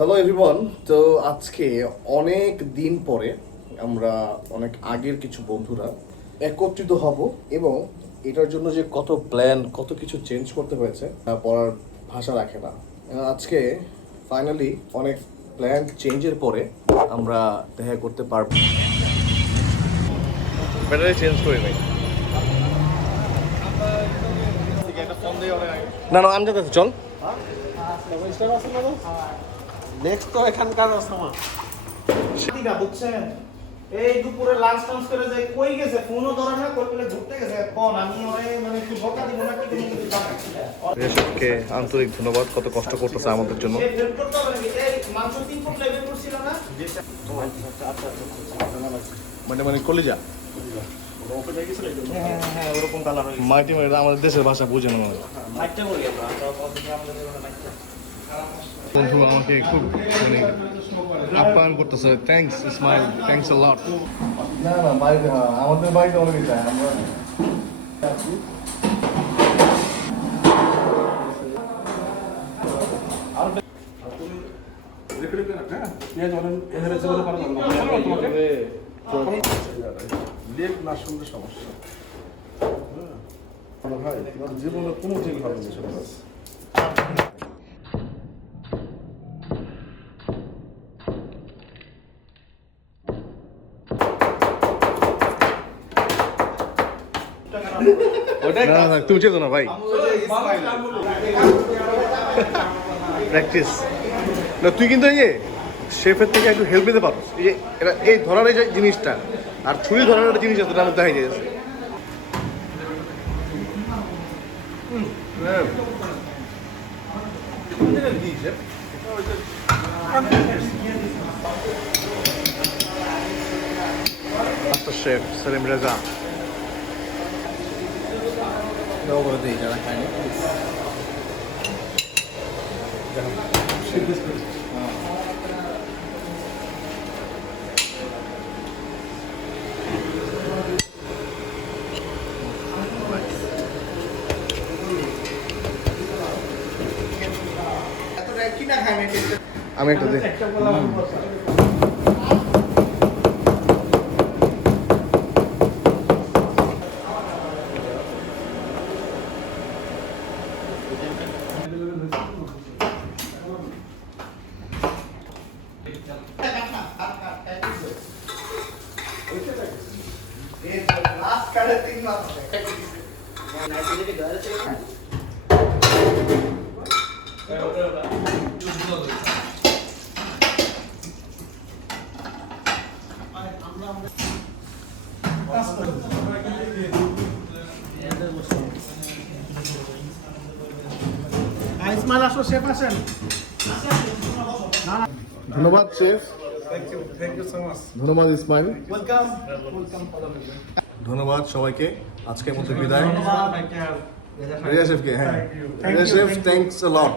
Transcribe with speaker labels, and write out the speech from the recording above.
Speaker 1: Hello everyone তো আজকে অনেক দিন পরে আমরা অনেক আগের কিছু বন্ধুরা একত্রিত হব এবং এটার জন্য যে কত প্ল্যান কত কিছু চেঞ্জ করতে হয়েছে তা পড়ার ভাষা রাখে না। আজকে ফাইনালি অনেক প্ল্যান চেঞ্জের পরে আমরা দেখা করতে পারব। ব্যাটারি চেঞ্জ করি নাই। না না আমি যাতে চল।
Speaker 2: নেক্সট তো এখানকার
Speaker 3: দিদা বুঝছেন এই দুপুরে লাঞ্চ টাঞ্চ করে যে কই গেছে ফোনও ধরে না কই বলে ঘুরতে গেছে কোন আমি ওরে মানে একটু বকা দিব না কি দিব
Speaker 1: আন্তরিক ধন্যবাদ কত কষ্ট করতেছে আমাদের জন্য
Speaker 3: সে ফেল করতে হবে এই মাংস তিন ফুট লেভেল করছিল না
Speaker 1: মানে মানে কলিজা
Speaker 3: হ্যাঁ হ্যাঁ হয়ে
Speaker 1: মাইটি মানে আমাদের দেশের ভাষা বুঝে না বন্ধু আমাকে খুব মানে আপ্যায়ন করতেছে। Thanks Ismail thanks a lot না না বাড়িতে আমাদের বাড়িতে অনেকে চায় আমরা
Speaker 2: না শুনলে সমস্যা ভাই তোমার জীবনে কোনো দিন হবে না
Speaker 1: তুমি চেতো না ভাই। প্র্যাকটিস না তুই কিন্তু এই যে শেফের থেকে একটু হেল্প নিতে পারো। এই যে এটা এই ধরার এই জিনিসটা আর ছুরি ধরার একটা জিনিস আছে তার দেখা যাচ্ছে মাস্টার শেফ সেলিম রেজা দাও করে দিই যারা খায়নি আমি একটা দিই
Speaker 3: একটা বলা ইসমাইল আসো শেফ আসেন।
Speaker 1: ধন্যবাদ শেফ। ধন্যবাদ ইসমাইল। ধন্যবাদ সবাইকে আজকের মতো বিদায়। রেজা শেফকে হ্যাঁ। Reza chef thanks lot